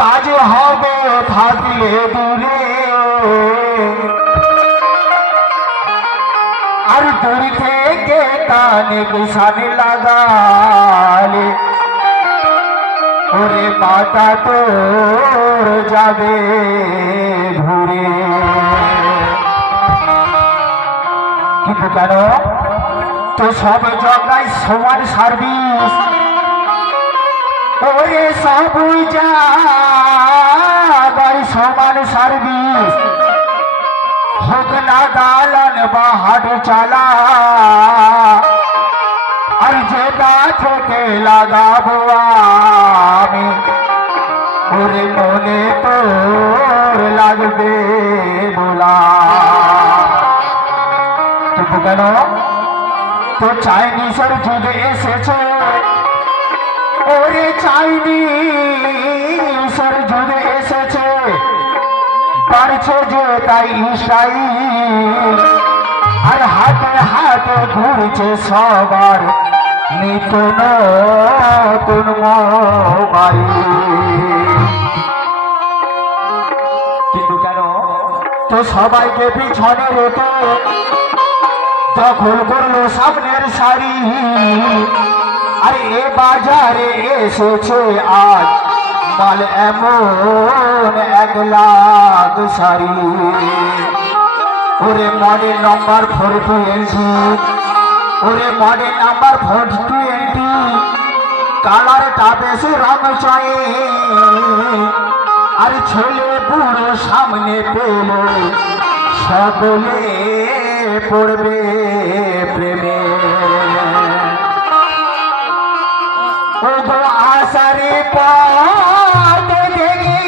কাজ হবে থাকলে দূরে, আর দূর থেকে কানে বিছান লাগালে ওরে মাথা তোর যাবে ঘুরে। কিন্তু কেন তো সব জায়গায় সমান সার্ভিস, ওরে সব জায়গায় সমান সার্ভিস, হোক না দালান বা হাট চালা, আর যেটা থেকে লাগাবো আমি ওরে মনে তোর লাগবে বলা। কিন্তু কেন তো চাইনিজের যুগে এসেছে, ওরে চাইনিজের যুগে এসেছে, পারছে যে তাই ইসরাইল, আর হাতে হাতে ঘুরছে সবার নিত্য নতুন মোবাইল। কিন্তু কেন তো সবাইকে পিছনে রেখে দখল করলো সামনের সারি, আর এ বাজারে এসেছে আজ মাল এমন 1 লাখ সারি। ওরে মডেল নাম্বার 420, ওরে মডেল নাম্বার 420, কালারটা বেশ রং চাই, আর ছেলে বুড়ো সামনে পেল সকলে পড়বে প্রেমে। ও গো আশারে পথে দেখে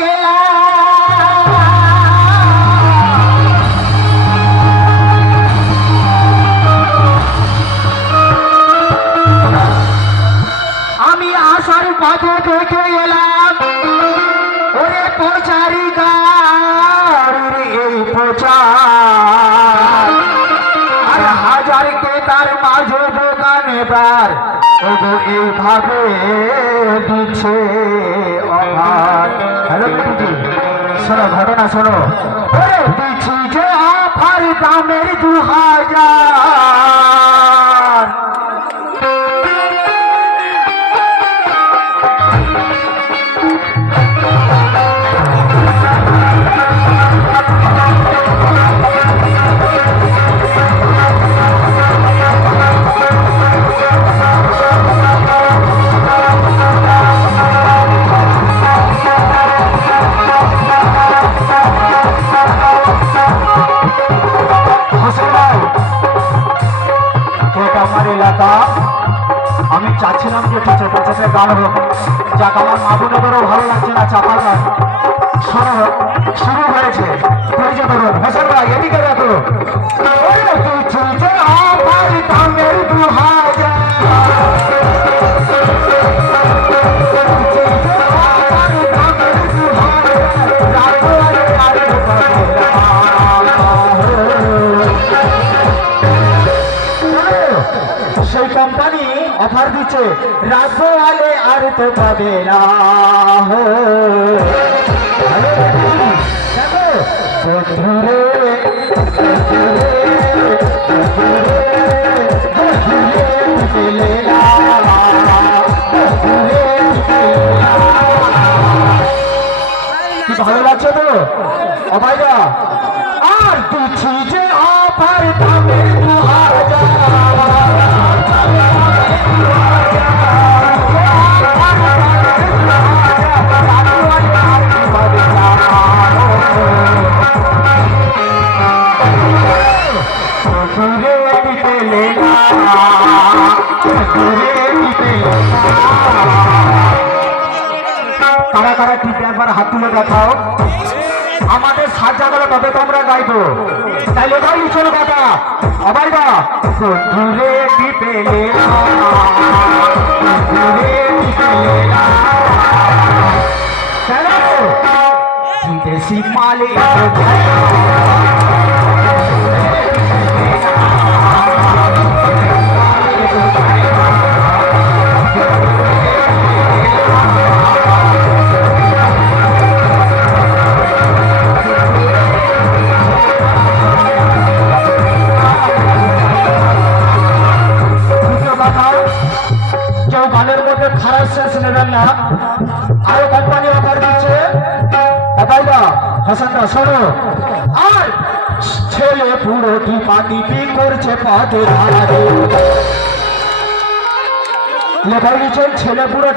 আমি আশার পথে দেখে এলাম, ওরে প্রচারিকার এই প্রচার, আর হাজারকে তার মাঝে দোকানেদার ওগো এইভাবে দিচ্ছে অফার। হ্যালো দিদি, শোনো ঘটনা শোনো, ওরে দিচ্ছি যে অফার দামের 2000, আমি চাচ্ছিলাম যে কিছু প্রচেষ্টা গান হোক, যাক আমার মা বোনেদেরও ভালো লাগছে না চাপা গান। শোনো শুরু হয়েছে, ধৈর্য ধরুন। হাসান ভাই এদিকে দেখো, আমার দামের 2000, সেই কোম্পানি অফার দিচ্ছে, রাখো আলে আর তো পাবে না। কি ভালো লাগছে তো অভাইরা? আর দিচ্ছি যে অফার দামে 2000, কারা কারা ঠিক একবার হাত তুলে দেখাও। আমাদের সাজা গেলে তবে তোমরা গাইবো, তাইলে ভাই চলো কথা আবার বা দূরে দিতে বিদেশি মালে লাইসেন্স নেবেন না, আরো কোম্পানি অফার দিচ্ছে। ভাইরা হাসানদা শোনো, আর ছেলে পুরো টিপা টিপি করছে পথে ধারে, লেখাই নিচ্ছেন ছেলে পুরো